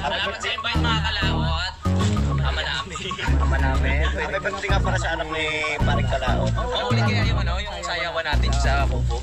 Salamat sa invite mga kalawot. Ama namin. Ama namin. Happy birthday nga para sa anak ni Paring Kalaot. Paulit kaya yung ano, yung sayawan natin sa Kubo.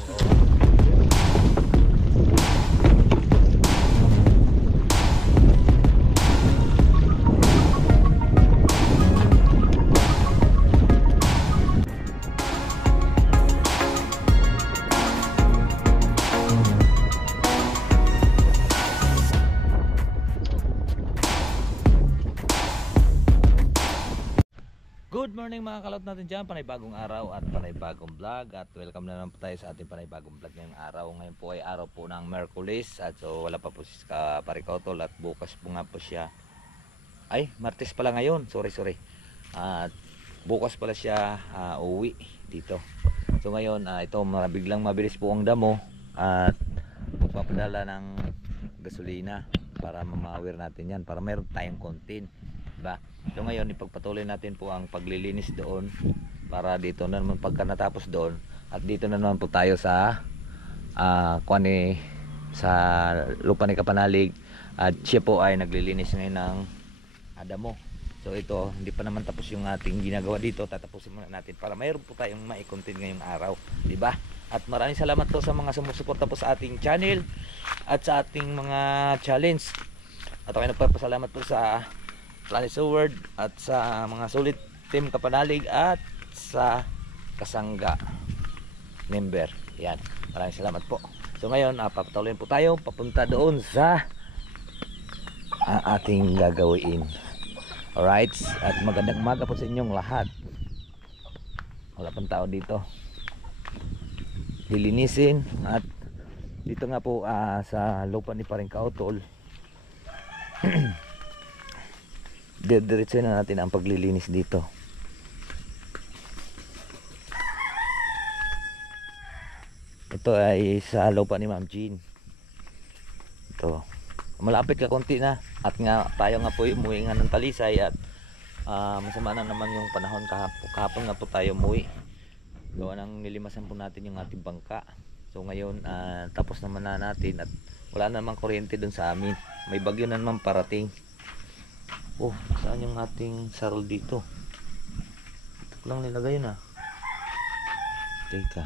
Good morning mga kalot natin dyan, panay-bagong araw at panay-bagong vlog. At welcome na naman po tayo sa ating panay-bagong vlog ngayong araw. Ngayon po ay araw po ng Merkulis. At so wala pa po si Parikotol. At bukas po nga po siya, ay Martes pala ngayon, sorry. At bukas pala siya uwi dito. So ngayon ito biglang mabilis po ang damo. At magpapadala ng gasolina para mamawir natin yan, para meron tayong content, diba? So ngayon ipagpatuloy natin po ang paglilinis doon para dito na naman pagka natapos doon at dito na naman po tayo sa sa lupa ni Kapanalig at siya po ay naglilinis ngayon ng damo. So ito hindi pa naman tapos yung ating ginagawa dito, tatapusin muna natin para mayroon po tayong mai-content ngayong araw, di ba? At maraming salamat po sa mga sumusuporta po sa ating channel at sa ating mga challenge. At ako nagpapasalamat po sa Planet Sword at sa mga sulit team Kapanalig at sa Kasangga member. Yan, maraming salamat po. So ngayon papatuloy po tayo papunta doon sa ating gagawin. Alright, at magandang umaga po sa inyong lahat. Wala pang tao dito, lilinisin. At dito nga po sa lupa ni Paring Kautol diretso na natin ang paglilinis dito. Ito ay sa lupa ni Ma'am Jean. Ito malapit ka konti na at nga tayo nga po umuwi nga ng Talisay at masama na naman yung panahon. Kahapon nga po tayo umuwi, gawa ng nilimasan po natin yung ating bangka. So ngayon tapos naman na natin at wala na namang kuryente dun sa amin, may bagyo na naman parating. Oh, saan yung ating sarol dito? Ito ko lang nilagay yun Teka.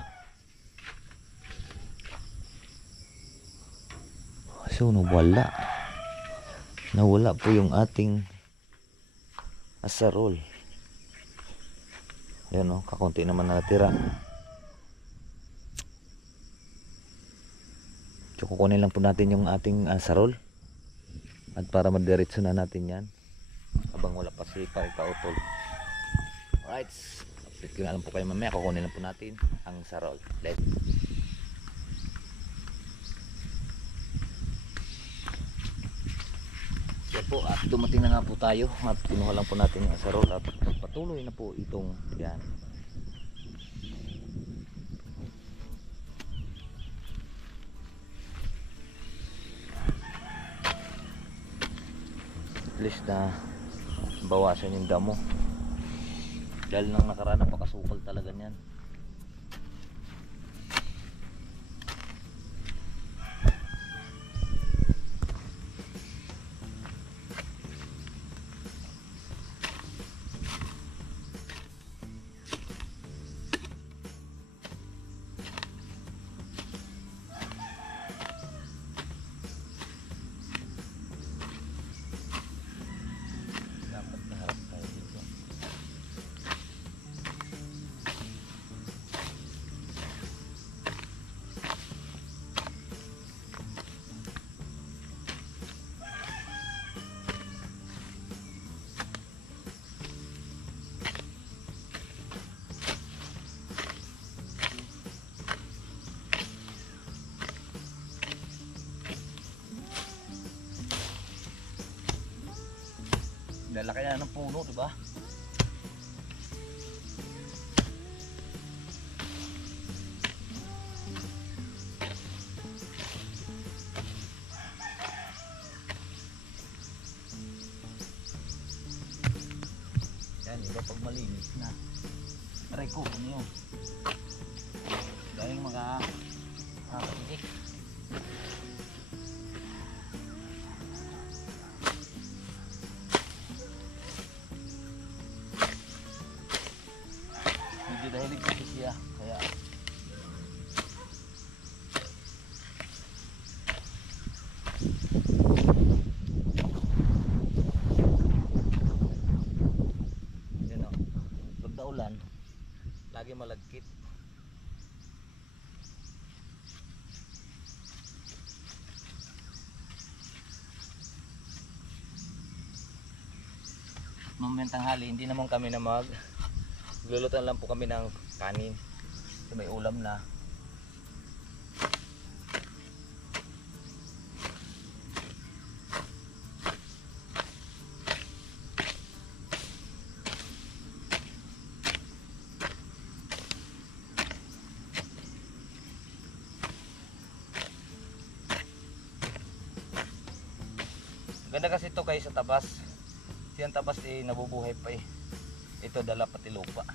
So nawala po yung ating sarol. Ayan kakunti naman na natira. So kukunin lang po natin yung ating sarol at para madiretso na natin yan habang wala pa si Paring Kautol. Alright, update ko na lang po kayo mamaya. Kukunin lang po natin ang sarol. Let's yan po, at dumating na nga po tayo at kinuha lang po natin ang sarol at patuloy na po itong yan. At least na bawasan yung damo dahil nang nakaraan napakasukal talaga niyan. Lalaki na ng puno, di ba? Yan, iba pag malinis na. Aray ko, ano yun? Dahil mga kapatid. malagkit. Mamayang tanghali, hindi naman kami na lulutan lang po kami ng kanin. So may ulam na. Ganda kasi ito kayo sa tabas. Siyang tabas nabubuhay pa eh. Ito dala pati lupa.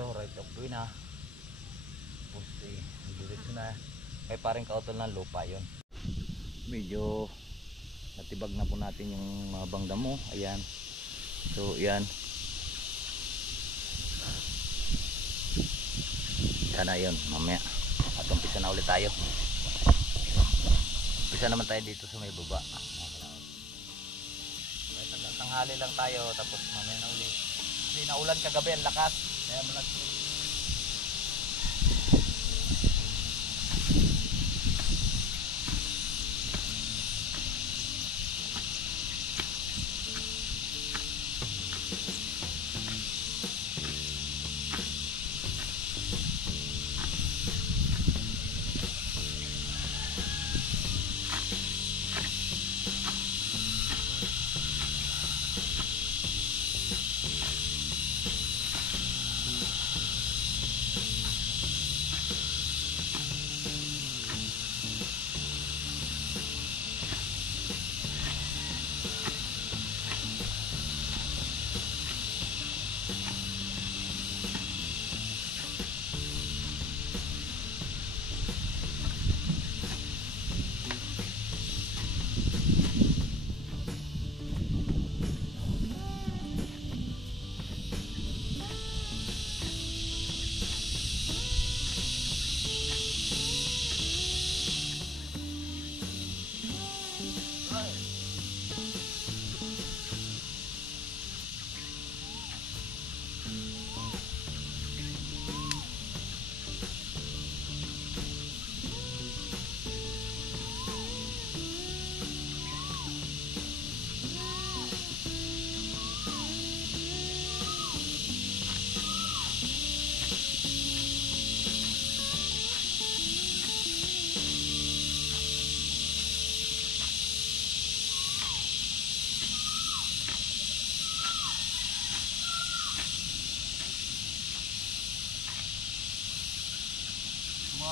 Ito right of way na. Tapos diretso na. May parang kautol ng lupa yon. Medyo natibag na po natin yung mga bangdamo. Ayan. So yan. Sana yun mamaya. At umpisa na ulit tayo. Umpisa naman tayo dito sa may baba. Kahit hanggang tanghali lang tayo. Tapos mamaya na ulit. Kasi naulan kagabi ang lakas. Kaya malagkit.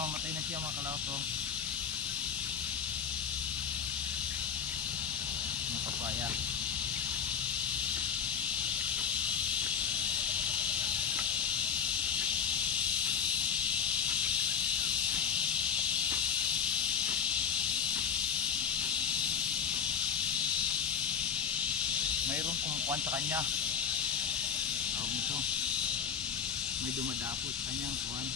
Matay na siya mga kalaot oh. Mga papaya. mayroon kumukuhan sa kanya. Tawag nito. May dumadapo sa kanyang kuhan.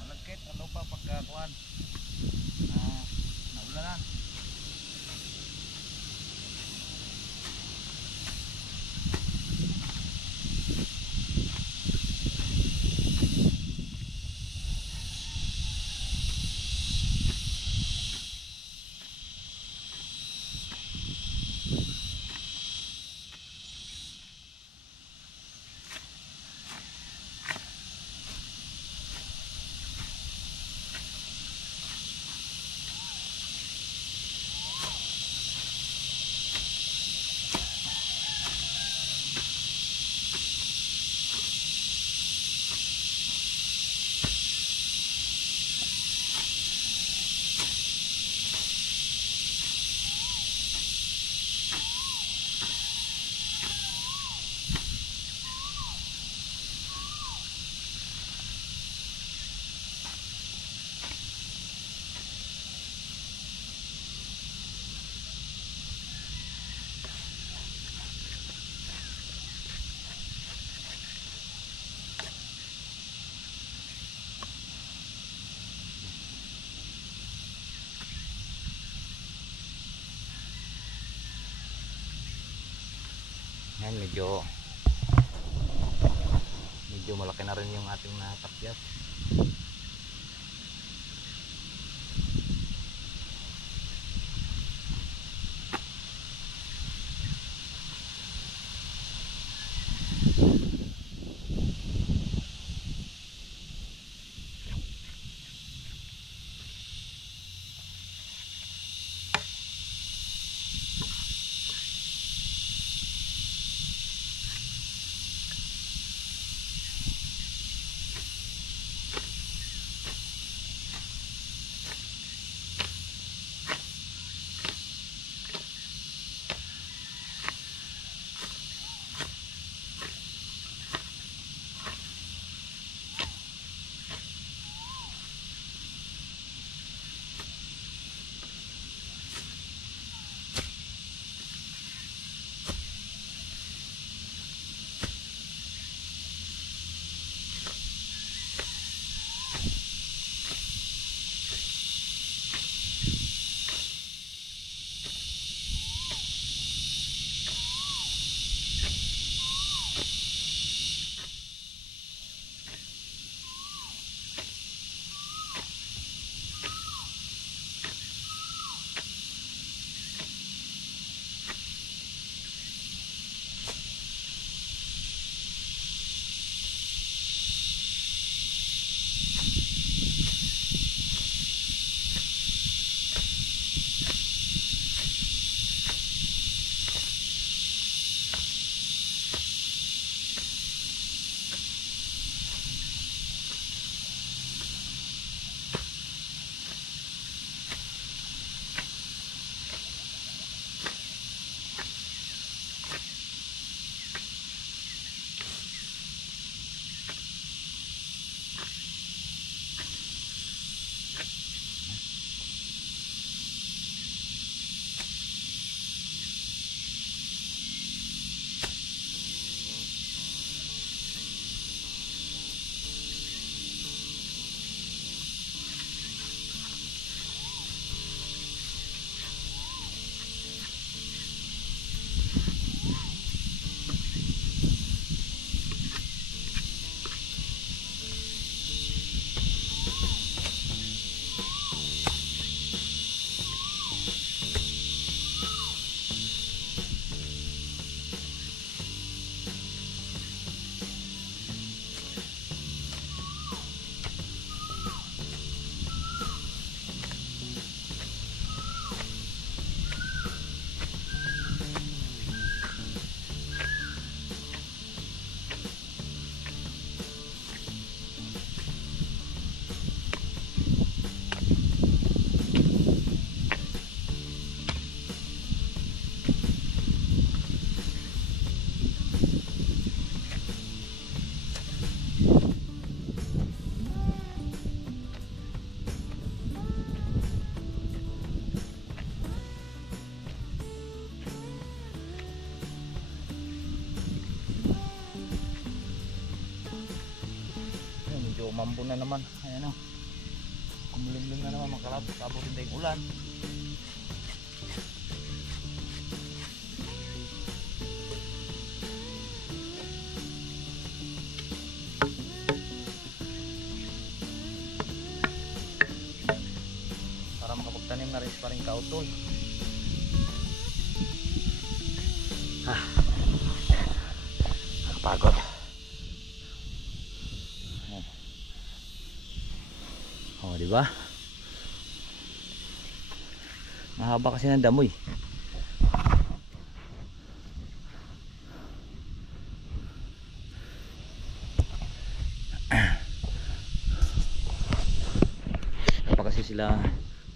Malagkit ano pa pagkakuan. Naulanan. Yan, medyo malaki na rin yung ating natakyat. umambon na naman. Ayan o. Kumulimlim na naman mga kalab. Abutin tayong ulan. Para makapagtanim na rin pa rin kautol. Nakapagod. Oh, di ba? Mahaba kasi ng damoy. Pa kasi sila,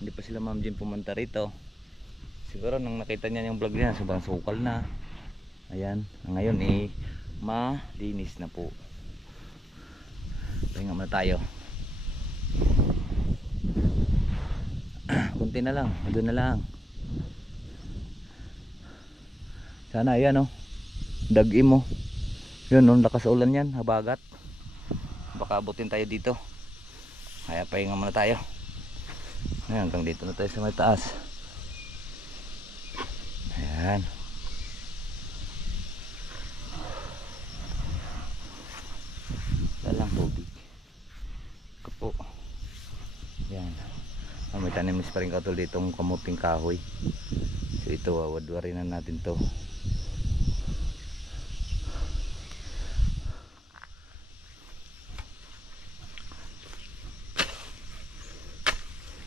hindi pa sila Ma'am Jean pumunta rito. Siguro nung nakita niya yung vlog niya, sobrang sukal na. Ayan, ngayon malinis na po. Pahinga muna tayo. Kunti na lang, doon na lang. Sana ayan oh, dagim mo. Yun oh, lakas ulan yan, habagat. Baka abutin tayo dito. Kaya pahinga muna tayo. Ayan, hanggang dito na tayo sa may taas. Ayan. Dalang tubig. Kapo. Ayan. May tanimis pa rin katol ditong kamuting kahoy. So ito, wadwarin na natin to.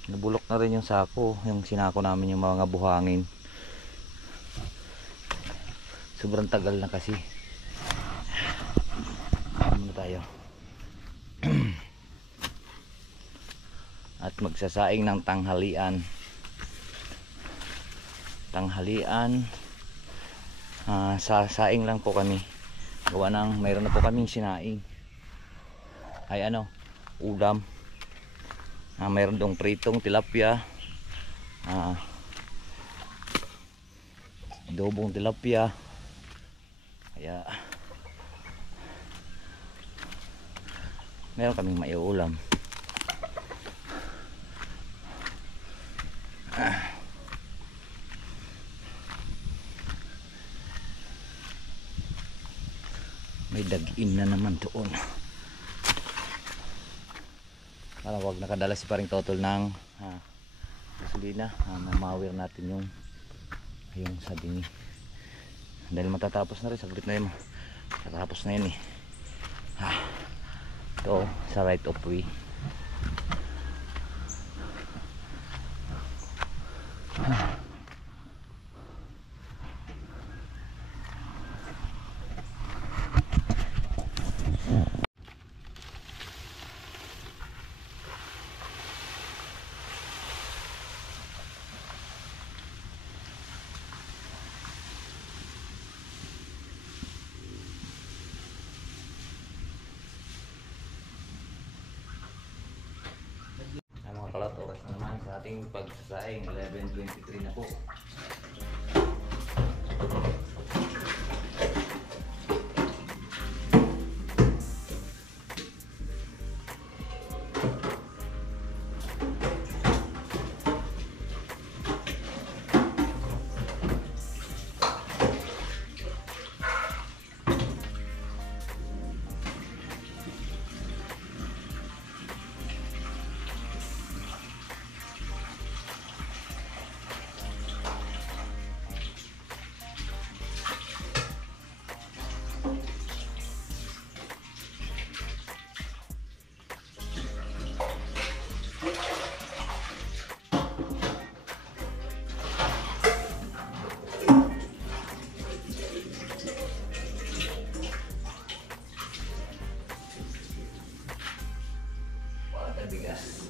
Nabulok na rin yung sako, yung sinako namin yung mga buhangin. Sobrang tagal na kasi. Ano tayo? At magsasaing ng tanghalian. Sasaing lang po kami. Gawa ng mayroon na po kaming sinaing. Ay ano, ulam. Mayroon dong pritong tilapia. Adobong tilapia. Kaya meron kaming maiulam. May dagim na naman doon. Para wag nakadala si paring Totol ng gasolina, mamawir natin yung sabing. Dahil matatapos na rin, saglit na yun. Matatapos na yun eh. Ito sa right of way. Mga kalot, oras na naman sa ating pagsasaing. 11:23 na po. Bigas.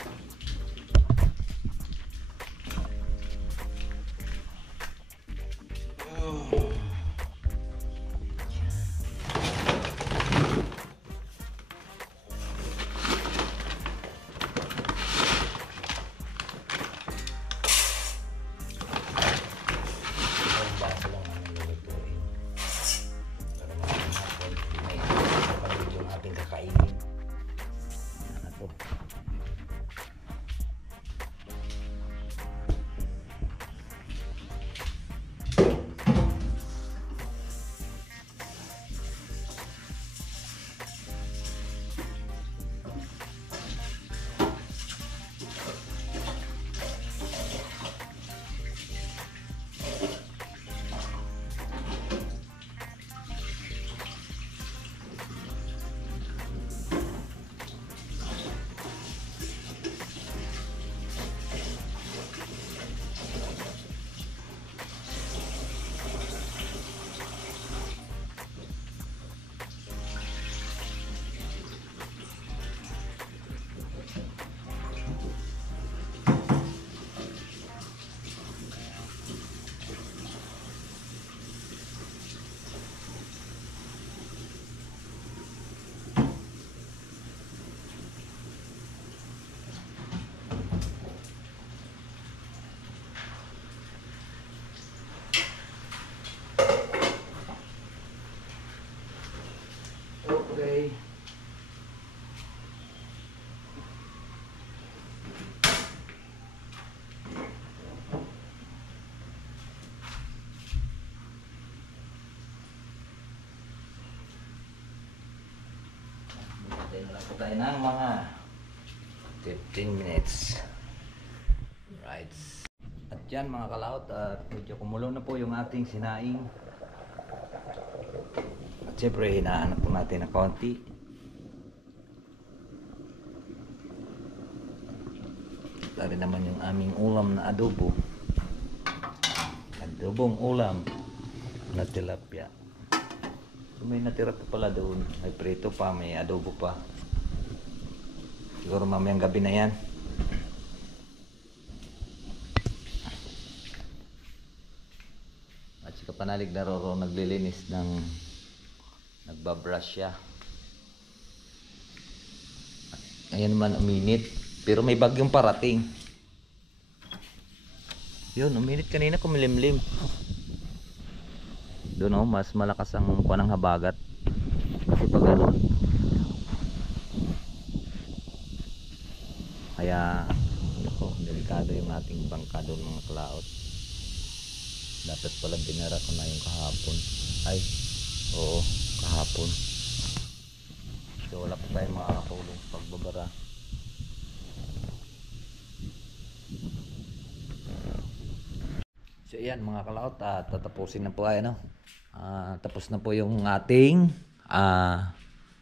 Okay. Tayo na lang po tayo ng mga 15 minutes. Right. At yan mga kalaot, at medyo kumulo na po yung ating sinaing. At syempre hinahanap po natin na konti. Ito rin naman yung aming ulam na adobo. Adobong ulam na tilapia. So, may natira pa pala doon. May prito pa, may adobo pa. Siguro mamayang gabi na yan. At si Kapanalig na Roro naglilinis ng nagbabrush siya. Ayan naman uminit. Pero may bagyong parating. Yun, uminit kanina kumilimlim. Doon oh, mas malakas ang mukha ng habagat. Kasi pag ano. Kaya, yun, delikado yung ating bangka doon mga kalaot. Dapat pala binara ko na yung kahapon. Ay, oo, kahapon. So wala pa tayong makakatulong sa pagbabara. So yan mga kalaot, tatapusin na po ay ano. Tapos na po yung ating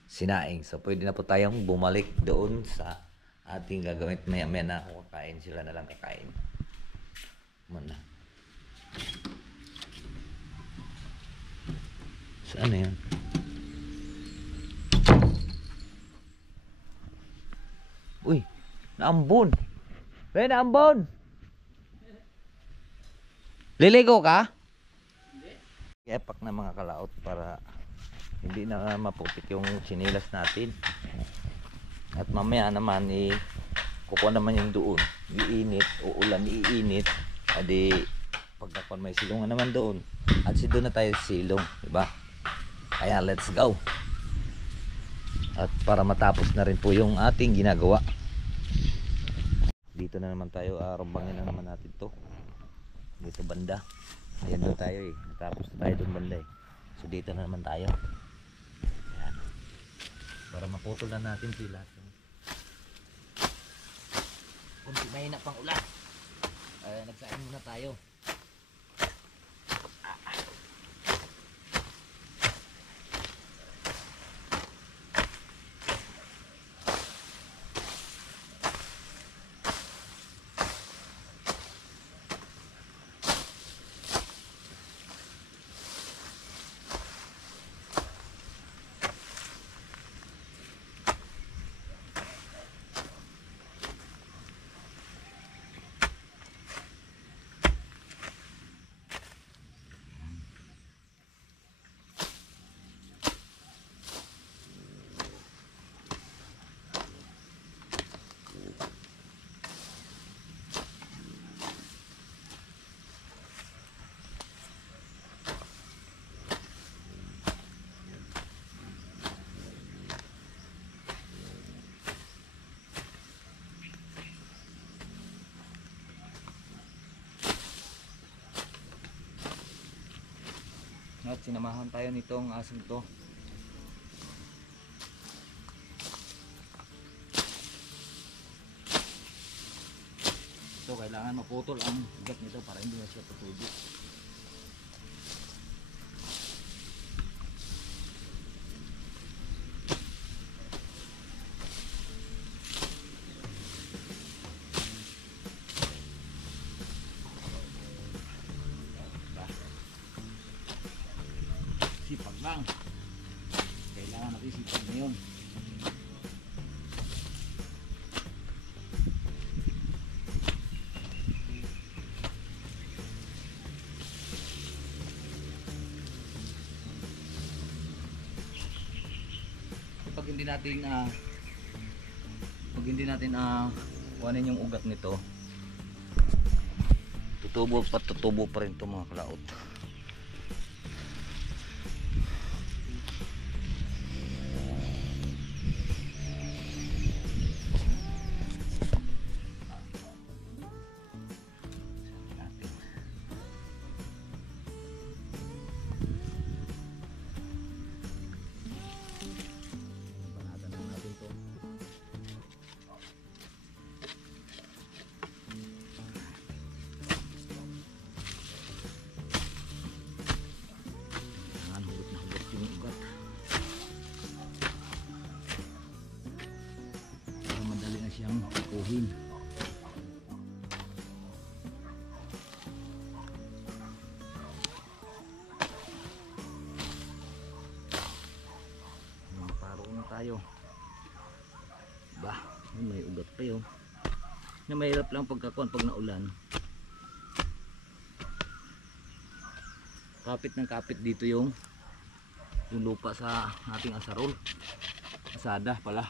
sinaing. So pwede na po tayong bumalik doon sa ating gagawin. Maya maya na kakain, sila na lang kakain muna. Saan na yan? Uy, naambon. Ren, naambon. Liligo ka? Hindi. Epak na mga kalaot para hindi na maputik yung sinilas natin. At mamaya naman kukuha naman yung doon. Iinit, uulan, iinit. Adi pagkakon may silungan naman doon. At si doon na tayo silong, diba? Kaya let's go. At para matapos na rin po yung ating ginagawa. Dito na naman tayo, rumbangin na naman natin to. Dito banda. Ayan doon tayo eh. Natapos na tayo doon banda eh. So dito na naman tayo. Ayan. Para maputol na natin sila. Kunti mahina pang ulan. Nagsain muna tayo. At sinamahan tayo nitong asong to. So kailangan maputol ang ugat nito para hindi na siya tutubo. Sipag lang. Kailangan natin sipag na yun. Pag hindi natin kuhanin yung ugat nito, tutubo pa rin ito mga kalaot. tayo. Bah, may ugat pa yun. Na mahirap lang pagkakuan pag naulan. Kapit ng kapit dito yung lupa sa ating asarol. Asada pala.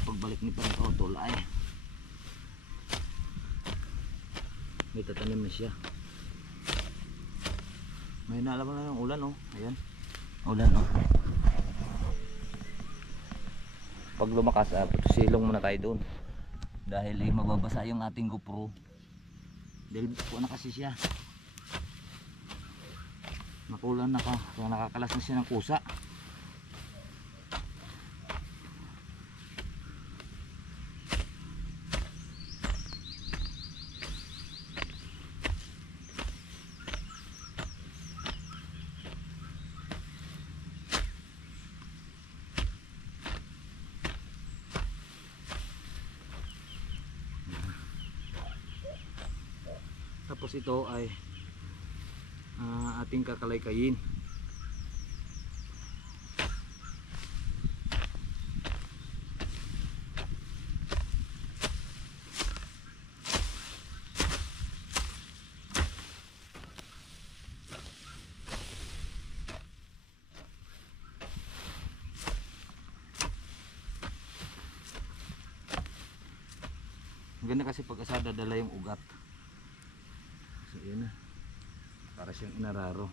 Pagbalik ni Parikotol ay may tatanim na siya. May nalaman na ng ulan oh. Ayan. Ulan oh. Pag lumakas silong muna tayo doon. Dahil mababasa yung ating GoPro. Dahil po na kasi siya. Nakulan na ka. Kaya nakakalas na siya ng kusa. Tapos ito ay ating kakalay-kayin. Maganda kasi pag asada dala yung ugat. So yun na. Para siyang inararo.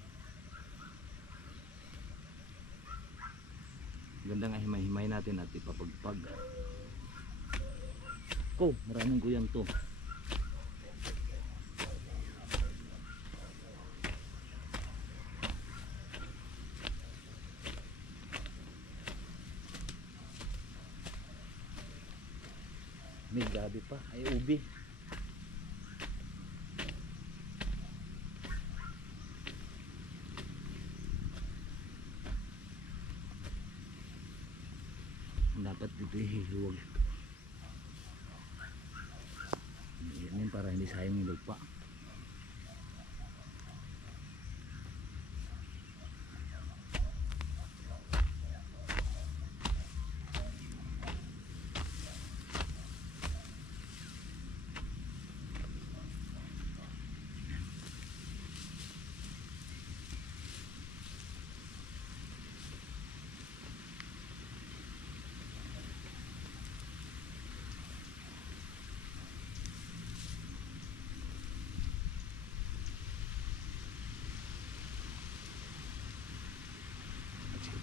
Ganda nga himay-himay natin at ipapagpag. Oh, maraming guyang to. May gabi pa, ay ubi. Dapat dito hihiwag. Yan yun para hindi sayang yung lupa.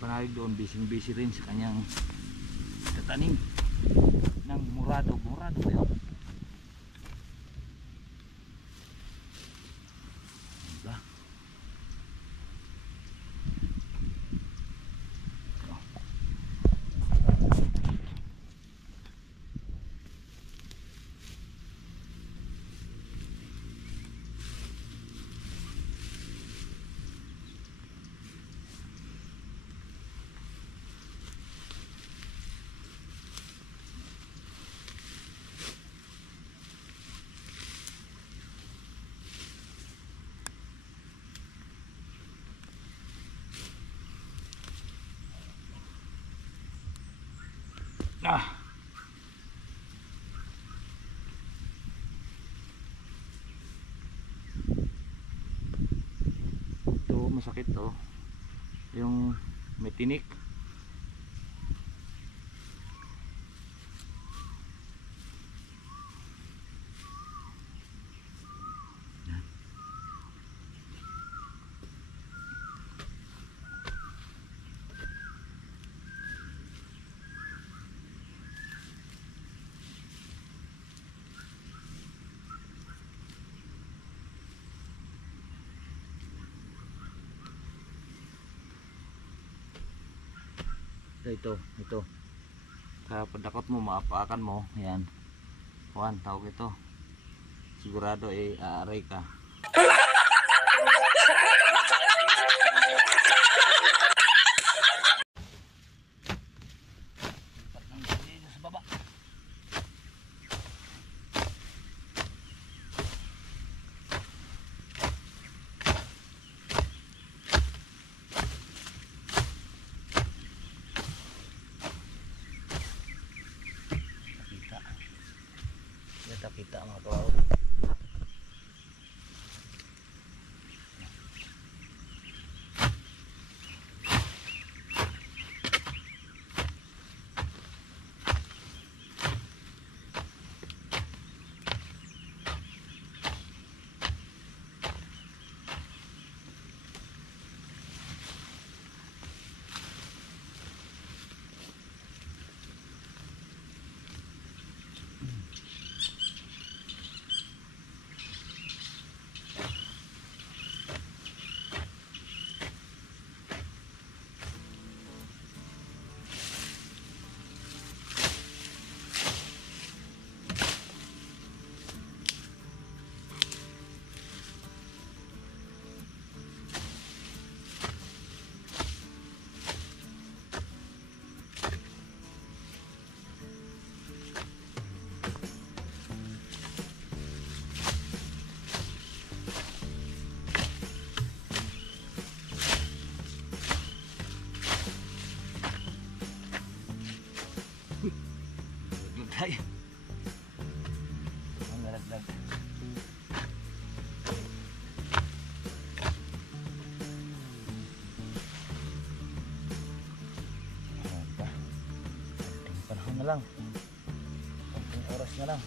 Panayog doon, busy rin sa kanyang tatanim ng murado ba yun? Diba? Ito masakit to. Yung may tinik. Ito kaya padakot mo, maapakan mo, yan kuhan, tawag ito sigurado aaray ka. Sa baba. Kita mga kawaw. Tayo. Ang nalaglag. Konting panahon na lang. Konting oras na lang.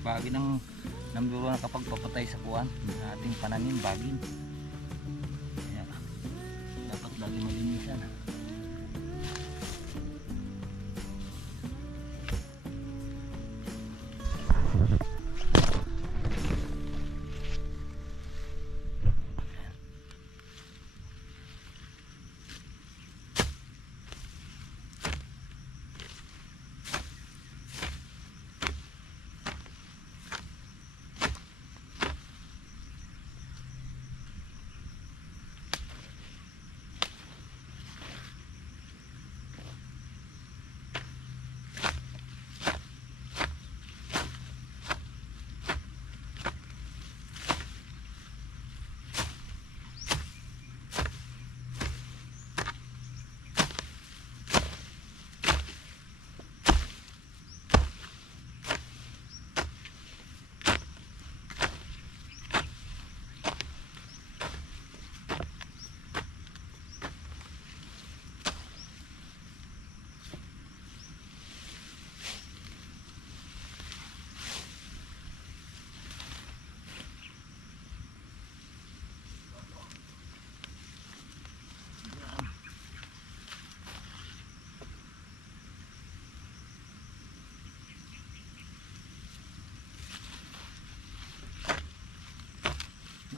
Bagi ng number 1 kapag papatay sa kuwan ng ating pananim, bagin. Kaya dapat lagi malinisan.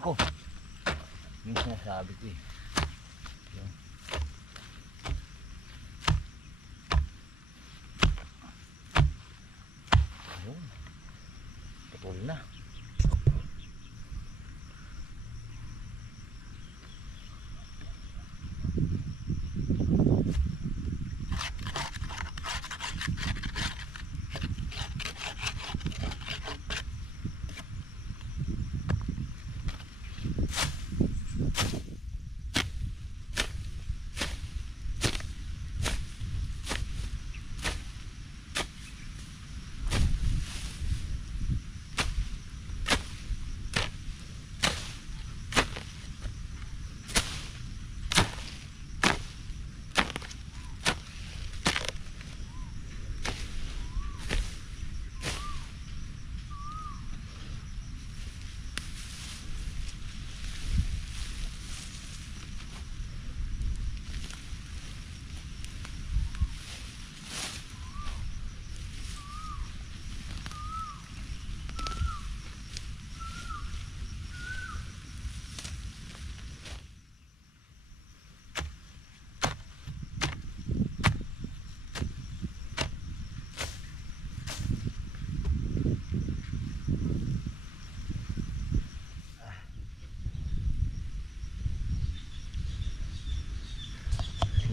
Ako, yung sinasabi ko eh. Yun. Ayun. Tapol na.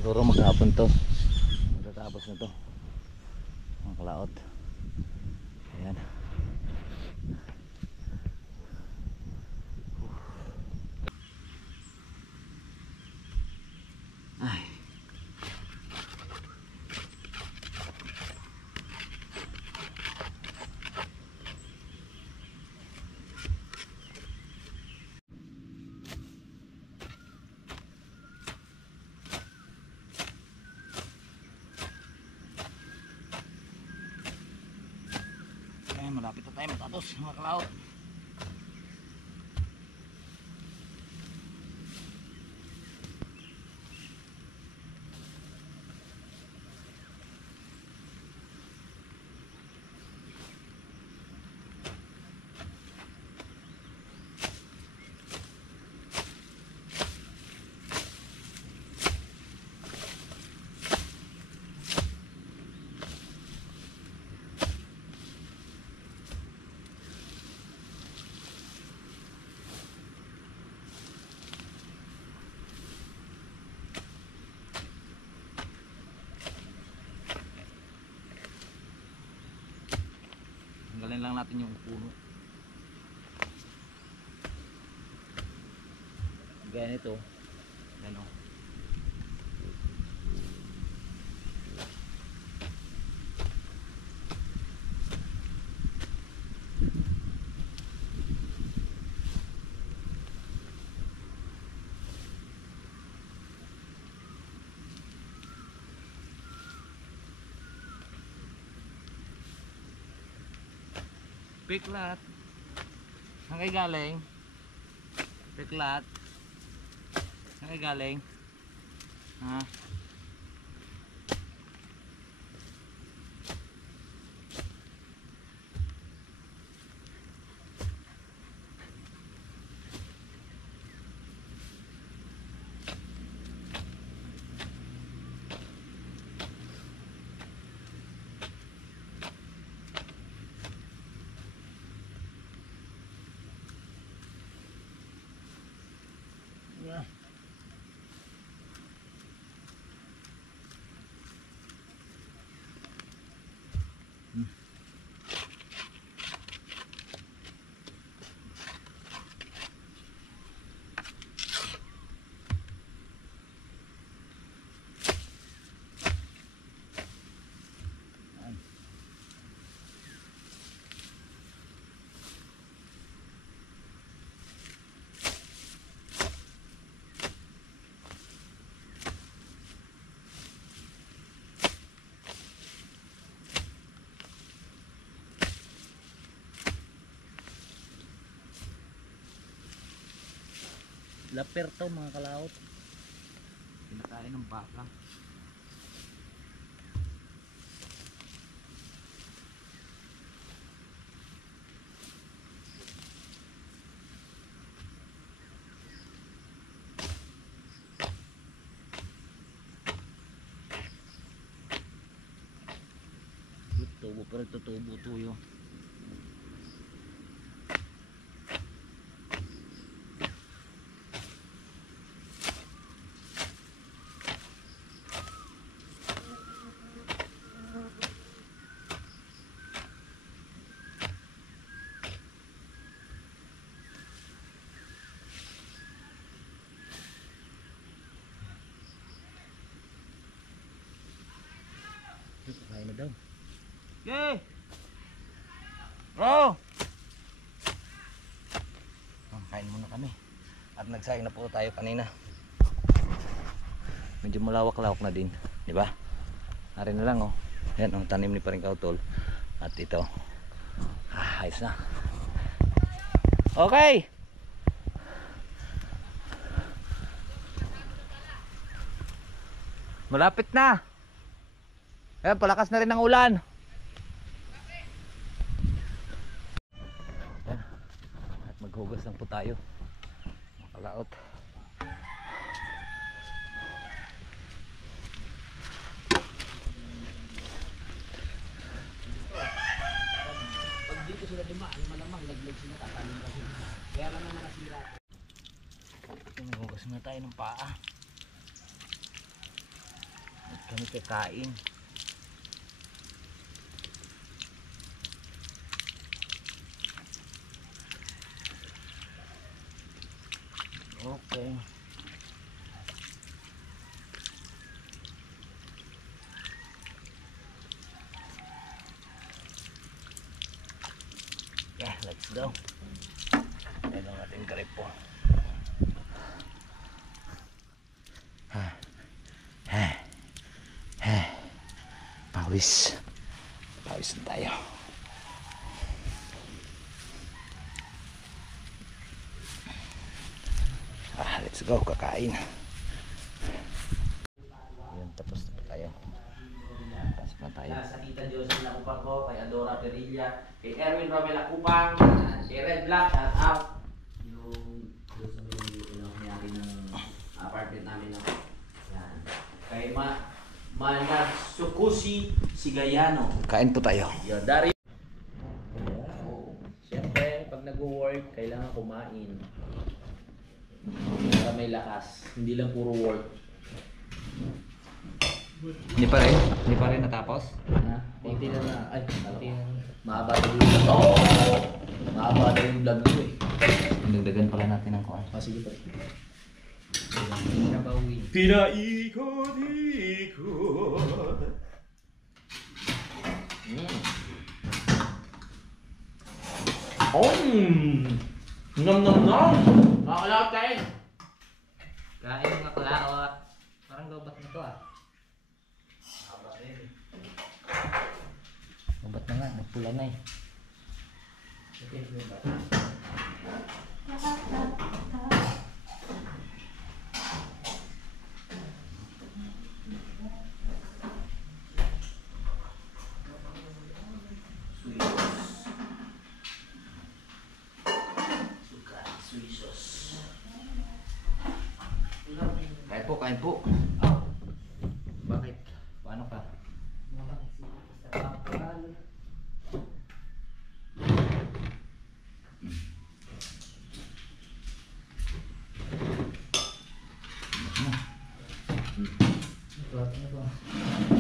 Siguro maghapon to. Matatapos na to. Mga kalaot. Ayan. Ay. Ayan, malapit na tayo matapos mga kalaot. Tanggalin lang natin yung puno. Gaya nito. Yan o. Piklat. Saan kayo galing? Piklat. Saan kayo galing? Ha? Yeah. Laper to mga kalaot. Pinakain ng baka. Tubo pero tutubo tuyo. Kain na daw. Okay. Bro. Kain muna kami. At nagsayang na po tayo kanina. Medyo malawak-lawak na din, di ba? Ari na lang oh. Yan ang tanim ni Paring Kautol. At ito. Ayos na. Okay. Malapit na. Ayan, palakas na rin ang ulan. Ayan. At maghugas lang po tayo. Makalaot. Pag dito sila dumaan, malamang laglag sila tatanim kasi. Kaya lang naman nasira. Maghugas na tayo ng paa. Kami kakain. Okay. Yeah, let's go. Ayan ang ating gripo. Pawis. Pawis na tayo. Let's go, kakain. Ayan, tapos na pa tayo. Tapos na tayo. Sa Tita Joseph Lacupang ko, kay Adora Perilla, kay Erwin Romel Lacupang, kay Red Black, shout out. Yung doon sa may ng apartment namin ako. Yan. Kay Manag Sukusi Sigayano. Kain po tayo. Yo, Dario. Siyempre, pag nag-work, kailangan kumain. Para may lakas. Hindi lang puro work. Hindi pa rin? Hindi pa rin natapos? Ha? Konti na na. Ay, mahaba na yung vlog. Oh! Mahaba na yung vlog ko eh. Dagdagan pala natin ng kuwan. Ah, sige pa. Pinaikot-ikot. Nom nom nom! Makakalaot kain! Kain mga kalaot. Parang lobat na to ah. Mabat na nga, nagpula na eh. Kain po. Bakit? Paano ka?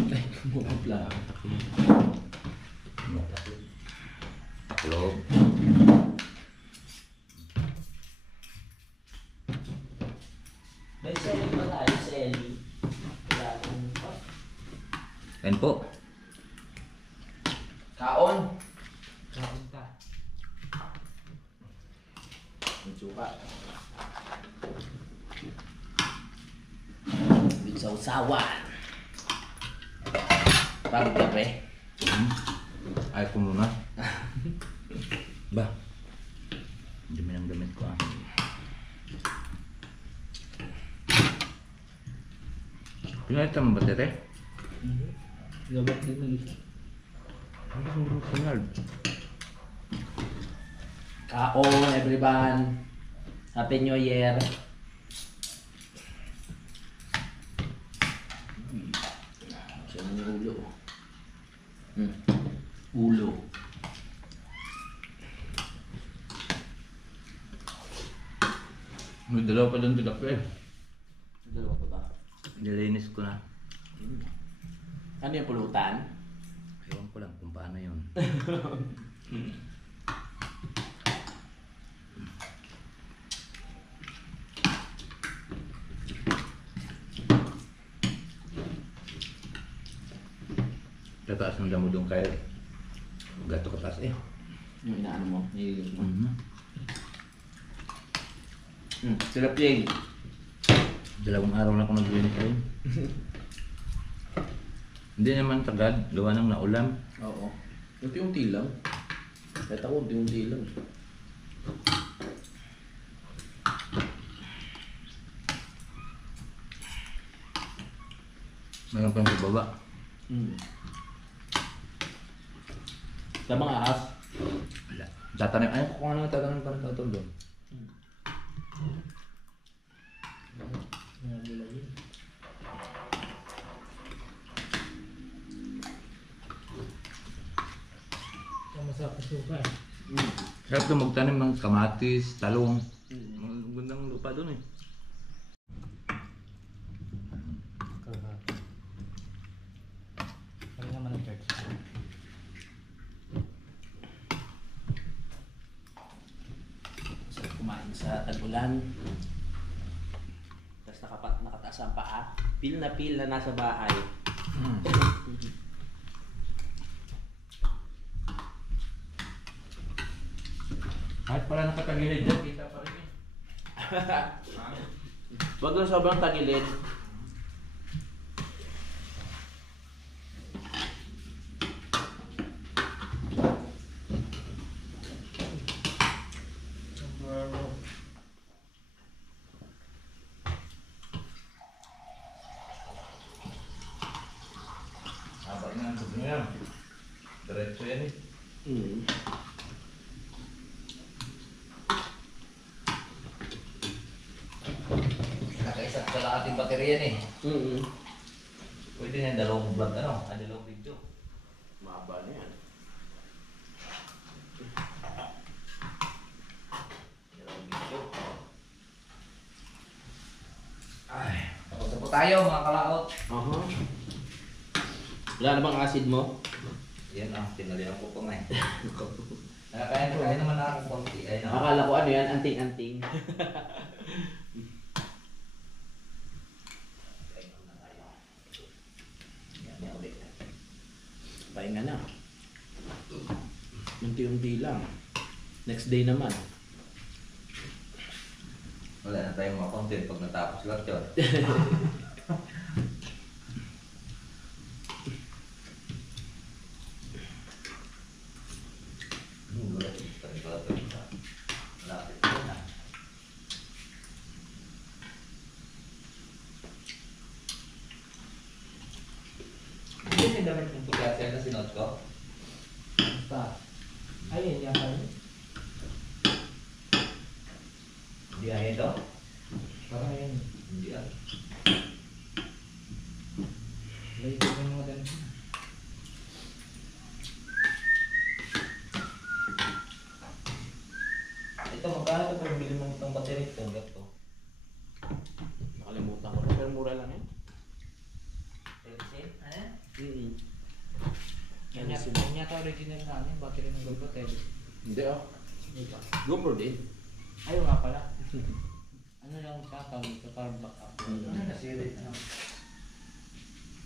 Ay, kumupla. Taklog. May seli ba tayo? Seli. Wala akong Kain po. kaon. Kain ka. May suka. Binsaw-sawan. Bago gabi. Ay ko muna. Ba? Dumi ng damit ko ah. Pinalitan mo ba tete? Gabat din ng isa. Ano ba ang pinal? Kaon, everyone. Happy New Year. Siya ng ulo. Ulo. May dalawa pa doon tilapia eh. Dalawa pa ba? Nilinis ko na. Ano yung pulutan? Ewan ko lang kung paano yun. Tataas ng damo doon kaya gato kataas eh. Yung inaano mo, nililis mo. Mm. Sarap yun. Dalawang araw na ako naglinis rin. Hindi naman tagad, gawa ng naulam. Oo. Unti-unti lang. Kahit ako, unti-unti lang. Meron pang sa baba. Sa mga ahas. Wala. Tatanim, ay kung ano tatanim pa rin tatol doon. Masarap na suka eh. Sarap doon magtanim ng kamatis, talong. Magandang lupa doon eh. sa tag-ulan. Tapos nakataas ang paa. Pil na nasa bahay. Kahit pala nakatagilid dyan, kita pa rin eh. Wag lang sobrang tagilid. Haba nga ang dugno yan. Diretso yan eh. Nakaisat sa lahat yung baterya yan eh. Pwede na yung dalawang vlog ano, dalawang video. Mahaba na yan. Dalawang video. Ay, tapos na po tayo mga kalaot. Wala na bang acid mo? Yan ah, tinalihan ko pa nga eh. Nakakain ko, ayun naman ako konti. Ayun na. Akala ko ano yan, anting-anting. Yan ulit. Pahinga na. Unti-unti lang. Next day naman. Wala na tayong mga content pag natapos lang yun. Lapit ko na. Hindi yung damit ng pagkasya na sinot ko? Basta. Ayun, yan kami. Hindi yan ito? Parang yun. Hindi yan. Late ko yung mga ganito. Ito, magkano ito kung bili mo itong battery ito? Ito. Nakalimutan ko na, pero mura lang yan. Ano? Yan yata original na ano, yung battery ng GoPro 10. Hindi ah. Hindi ba? GoPro din. Ayaw nga pala. Ano lang siya, tawag ito, parang backup. Ano na series? Ano?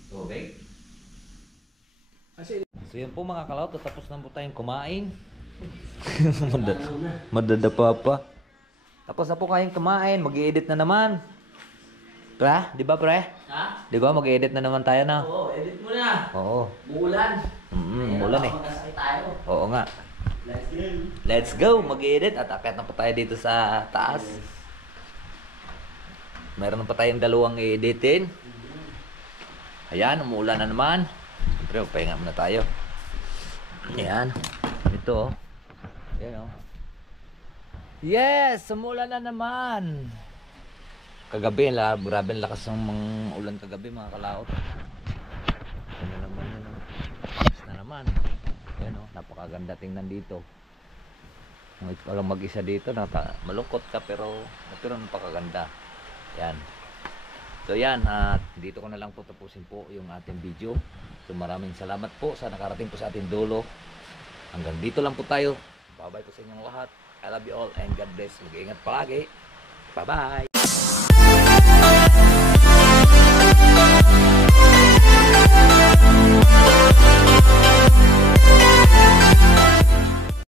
Tubig? Kasi So yan po mga kalaw, tapos na po tayong kumain. Madadapa pa. Tapos na po kayong kumain, mag-i-edit na naman. Pre, di ba pre? ha? Di ba mag-i-edit na naman tayo na? Oo, edit mo na. Oo. Buulan. Ulan eh. Magkasakit tayo. Oo nga. Let's go. Let's go, mag-i-edit at akyat na po tayo dito sa taas. Meron pa tayong dalawang i-editin. Ayan, umuulan na naman. Siyempre, pahinga muna tayo. Ayan. Ito oh. Ayan oh. Yes! Umuulan na naman. Kagabi, grabe ang lakas ng mga ulan kagabi mga kalaot. Ano naman yun oh. Tapos na naman. Ayan oh, napakaganda tingnan dito. Kung ikaw lang mag-isa dito, malungkot ka pero napakaganda. Yan. So yan, dito ko na lang po tapusin po yung ating video. So maraming salamat po sa nakarating po sa ating dulo. Hanggang dito lang po tayo. Bye-bye po sa inyong lahat. I love you all and God bless. Mag-iingat palagi. Bye-bye.